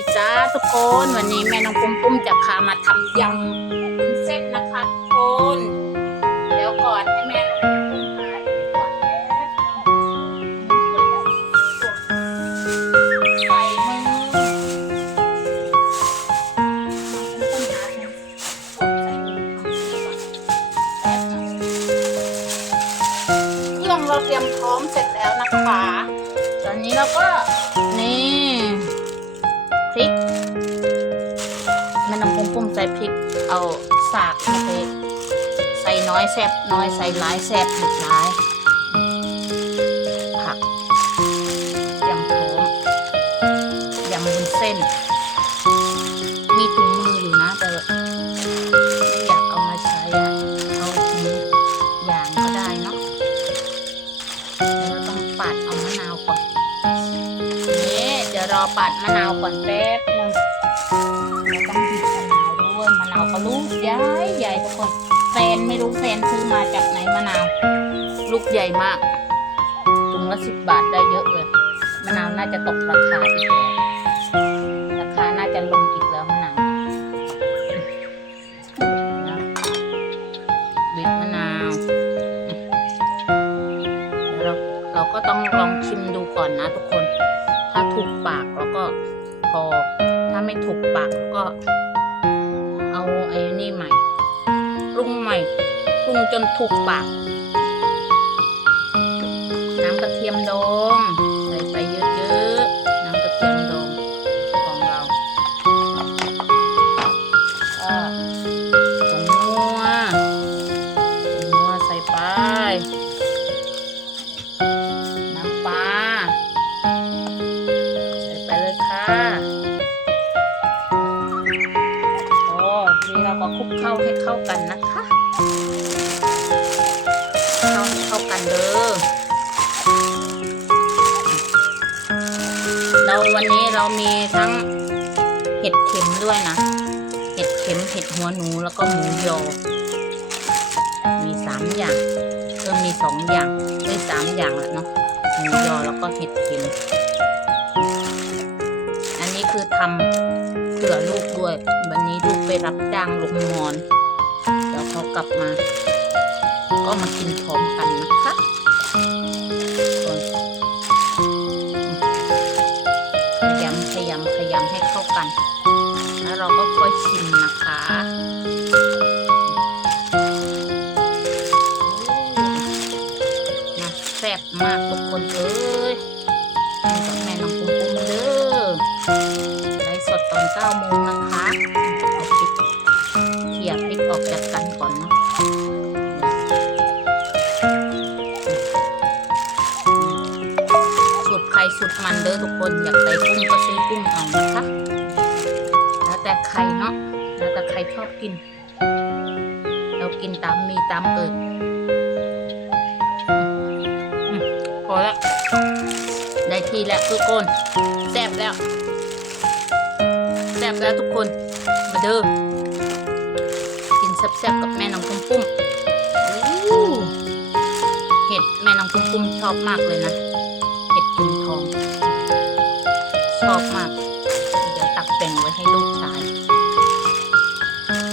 ีจ้าทุกคนวันนี้แม่น้องปุ้มปุ้มจะพามาทำยำวุ้นเส้นนะคะทุกคนเดี๋ยวก่อนให้แม่น้องปุ้มมาดูก่อนแป๊บนึงใส่มือต้องหาให้กดใส่มือนนึงเครื่องเราเตรียมพร้อมเสร็จแล้วนะคะ ตอนนี้เราก็ ส่พริกเอาสากมาไปใส่น้อยแซบน้อยใส่หลายแซบหลายผักยำโค้งยำวุ้นเส้น มีถุงมืออยู่นะแต่ไม่อยากเอามาใช้อะเอาถุงยางก็ได้เนาะเดี๋ยวเราต้องปาดเอามะนาวก่อนนี่เดี๋ยวรอปัดมะนาวก่อนแป๊บนึงเราต้องบี ด้วยมะนาวก็ลูกใหญ่ใหญ่ทุกคนแฟนไม่รู้แฟนซื้อมาจากไหนมะนาว ลูกใหญ่มากถุงละสิบบาทได้เยอะเลยมะนาวน่าจะตกราคาอีกแล้วราคาน่าจะลงอีกแล้วมะนาวบีบมะนาวเดี๋ยวเราเราก็ต้องลองชิมดูก่อนนะทุกคน ถ้าถูกปากแล้วก็พอถ้าไม่ถูกปากก็ เอาไอ้นี่ใหม่ปรุงใหม่ปรุงจนถูกปาก น้ำกระเทียมดองใส่ไปเยอะๆ น้ำกระเทียมดองของเราก็ผงนัวผงนัวใส่ไป น้ำปลา ใส่ไปเลยค่ะ เข้าให้เข้ากันนะคะเข้าให้เข้ากันเด้อเราวันนี้เรามีทั้งเห็ดเข็มด้วยนะ เห็ดเข็มเห็ดหัวหนูแล้วก็หมูยอ มีสามอย่างเออมีสองอย่างเอ้สามอย่างละเนาะหมูยอแล้วก็เห็ดเข็ม อันนี้คือทำเผื่อลูกด้วย ลูกไปรับจ้างลงมอน เดี๋ยวเขากลับมา ก็มากินพร้อมกันนะคะ สูตรใครสูตรมันเด้อทุกคนอยากใส่กุ้งก็ซื้อกุ้งเอานะคะแล้วแต่ใครเนาะแล้วแต่ใครชอบกิน เรากินตามมีตามเกิดพอแล้วได้ทีแล้วทุกคนแซ่บแล้วแซ่บแล้วทุกคนมาเด้อกินแซ่บๆกับแม่น้องปุ้มปุ้มเห็ดแม่น้องปุ้มปุ้มชอบมากเลยนะ องชอบมาก เดี๋ยวตักแบ่งไว้ให้ลูกชาย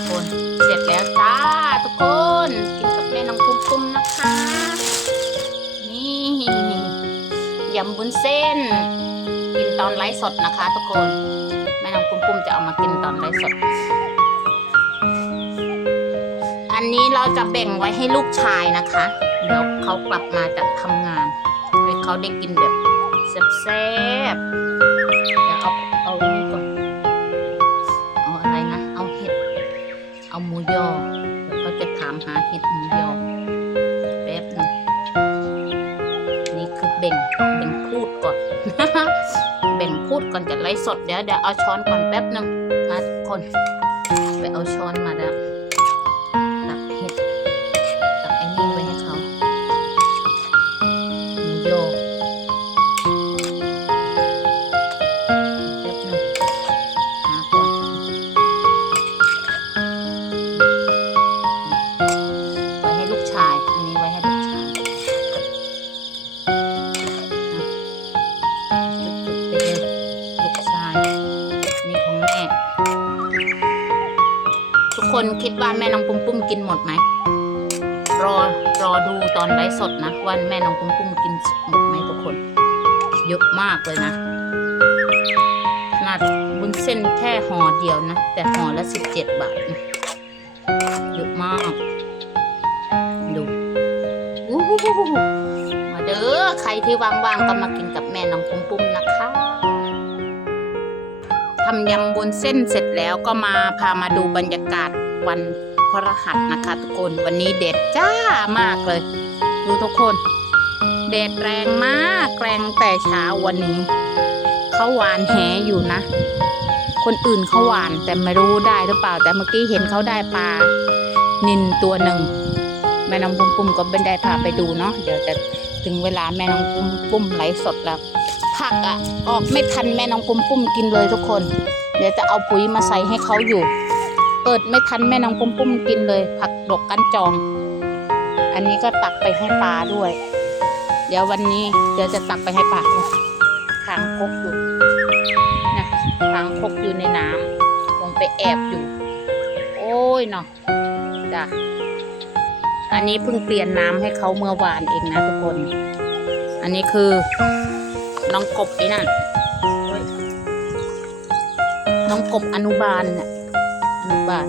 คนเสร็จแล้วจ้าทุกคน กินกับแม่น้องปุ้มปุ้มนะคะ นี่ยำบุ้นเส้น กินตอนไลฟ์สดนะคะ ทุกคน แม่น้องปุ้มปุ้มจะเอามากินตอนไลฟ์สด อันนี้เราจะแบ่งไว้ให้ลูกชายนะคะ เดี๋ยวเขากลับมาจากทำงานให้เขาได้กินแบบ แซ่บๆเดี๋ยวเอาเอาอันนี้ก่อน เอาอะไรนะ เอาเห็ด เอาหมูยอเดี๋ยวเขาจะถามหาเห็ดหมูยอแป๊บนึงนี่คือเบ่งเบ่งพูดก่อน เบ่งพูดก่อนจะไลฟ์สดเดี๋ยวเดี๋ยวเอาช้อนก่อนแป๊บนึงมาทุกคน ไปเอาช้อนมาแล้ว แม่น้องปุ้มปุ้มกินหมดไหมรอรอดูตอนไลฟ์สดนะว่าแม่น้องปุ้มปุ้มกินหมดไหมทุกคน เยอะมากเลยนะขนาดบุญเส้นแค่ห่อเดียวนะ แต่ห่อละสิบเจ็ดบาทนะเยอะมาก ดูอู้หูหูหูมาเด้อใครที่ว่างๆก็มากินกับแม่น้องปุ้มปุ้มนะคะทำยำบนเส้นเสร็จแล้วก็มาพามาดูบรรยากาศวัน พระหัสนะคะทุกคนวันนี้เด็ดจ้ามากเลย ดูทุกคนแดดแรงมากแรงแต่เช้าวันนี้เขาหวานแหอยู่นะ คนอื่นเขาหวานแต่ไม่รู้ได้หรือเปล่า แต่เมื่อกี้เห็นเขาได้ปลานินตัวหนึ่งแม่น้องปุ้มปุ้มก็ไม่ได้พาไปดูเนาะเดี๋ยวจะถึงเวลาแม่น้องปุ้มปุ้มไลฟ์สดแล้วผักอะออกไม่ทันแม่น้องปุ้มปุ้มกินเลยทุกคน เดี๋ยวจะเอาปุ๋ยมาใส่ให้เขาอยู่ เปิดไม่ทันแม่น้องปุ้มปุ้มกินเลย ผักดกกันจอง อันนี้ก็ตักไปให้ปลาด้วย เดี๋ยววันนี้เดี๋ยวจะตักไปให้ปลาคางคกอยู่นะคางคกอยู่ในน้ำลงไปแอบอยู่ โอ้ยเนาะจ้ะอันนี้เพิ่งเปลี่ยนน้ำให้เขาเมื่อวานเองนะทุกคน อันนี้คือน้องกบไอ้นั่นน้องกบอนุบาลน่ะ อนุบาล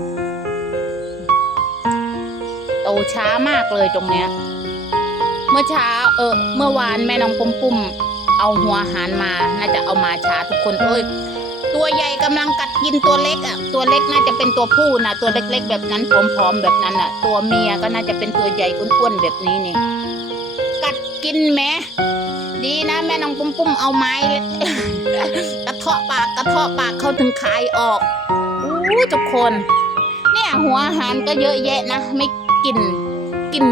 โตช้ามากเลยตรงเนี้ย เมื่อเช้า เออ เมื่อวานแม่น้องปุ้มปุ้มเอาหัวหารมา น่าจะเอามาช้าทุกคนเอ้ย ตัวใหญ่กำลังกัดกินตัวเล็กอะ ตัวเล็กน่าจะเป็นตัวผู้นะตัวเล็ก ๆ แบบนั้นผอมๆแบบนั้นอะ ตัวเมียก็น่าจะเป็นตัวใหญ่อ้วนๆแบบนี้นี่ กัดกินแหมดีนะแม่น้องปุ้มปุ้มเอาไม้ กระเทาะปากกระเทาะปากเขาถึงคายออก ทุกคน เนี่ยหัวอาหารก็เยอะแยะนะ ไม่กินกิน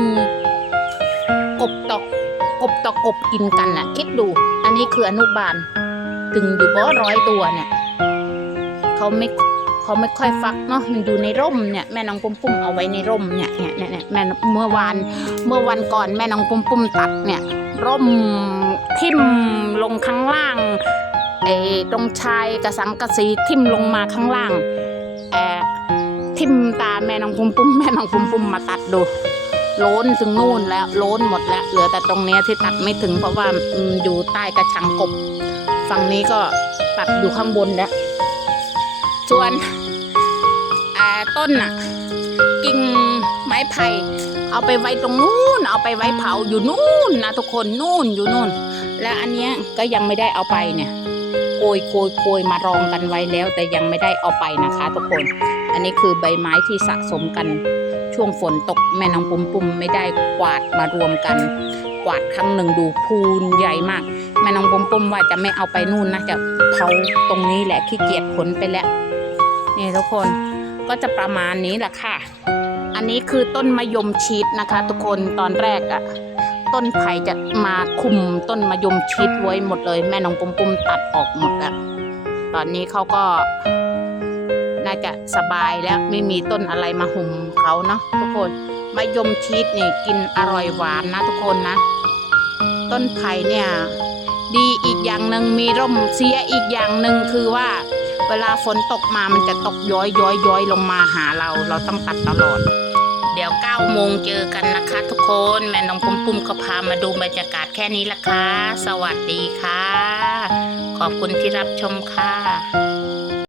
กบตอกกบตอกกบกินกันน่ะ คิดดู อันนี้คืออนุบาล ถึงอยู่บ่ร้อยตัวเนี่ย เขาไม่เขาไม่ค่อยฟักเนาะมันอยู่ในร่มเนี่ยแม่น้องปุ้มปุ้มเอาไว้ในร่มเนี่ยเนี่ยเนี่ยเนี่ยแม่เมื่อวานเมื่อวันก่อนแม่น้องปุ้มปุ้มตัดเนี่ย ร่มทิ่มลงข้างล่างไอ้ตรงชายกระสังกระสีทิ่มลงมาข้างล่าง แอทิมตาแม่น้องปุ้มปุ้มแม่น้องปุ้มปุ้มมาตัดดูโล้นถึงนู่นแล้วโล้นหมดแล้ว เหลือแต่ตรงนี้ที่ตัดไม่ถึงเพราะว่าอยู่ใต้กระชังกบ ฝั่งนี้ก็ตัดอยู่ข้างบนแล้วส่วนอ่าต้นน่ะ กิ่งไม้ไผ่เอาไปไว้ตรงนู้น เอาไปไว้เผาอยู่นู่นนะทุกคนนู่นอยู่นู่น และอันเนี้ยก็ยังไม่ได้เอาไปเนี่ย โกยโกยโกยมารองกันไว้แล้ว แต่ยังไม่ได้เอาไปนะคะทุกคน อันนี้คือใบไม้ที่สะสมกันช่วงฝนตกแม่น้องปุ่มปุ่มไม่ได้กวาดมารวมกัน กวาดครั้งหนึ่งดูพูนใหญ่มาก แม่น้องปุ่มปุ่มว่าจะไม่เอาไปนู่นนะจะเผาตรงนี้แหละขี้เกียจขนไปแล้วนี่ทุกคนก็จะประมาณนี้แหละค่ะ อันนี้คือต้นมะยมชีสนะคะ ทุกคนตอนแรกอะ ต้นไผ่จะมาคุมต้นมะยมชีสไว้หมดเลย แม่น้องปุ่มปุ่มตัดออกหมดแล้วตอนนี้เขาก็น่าจะสบายแล้วไม่มีต้นอะไรมาหุ่มเขาเนาะทุกคนมะยมชีสนี่กินอร่อยหวานนะทุกคนนะ ต้นไผ่เนี่ยดีอีกอย่างหนึ่งมีร่มเสียอีกอย่างหนึ่งคือว่า เวลาฝนตกมามันจะตกย้อยย้อยย้อยลงมาหาเรา เราต้องตัดตลอด เดี๋ยว9โมงเจอกันนะคะ ทุกคนแม่น้องปุ้มปุ้มก็พามาดูบรรยากาศแค่นี้ละค่ะสวัสดีค่ะ ขอบคุณที่รับชมค่ะ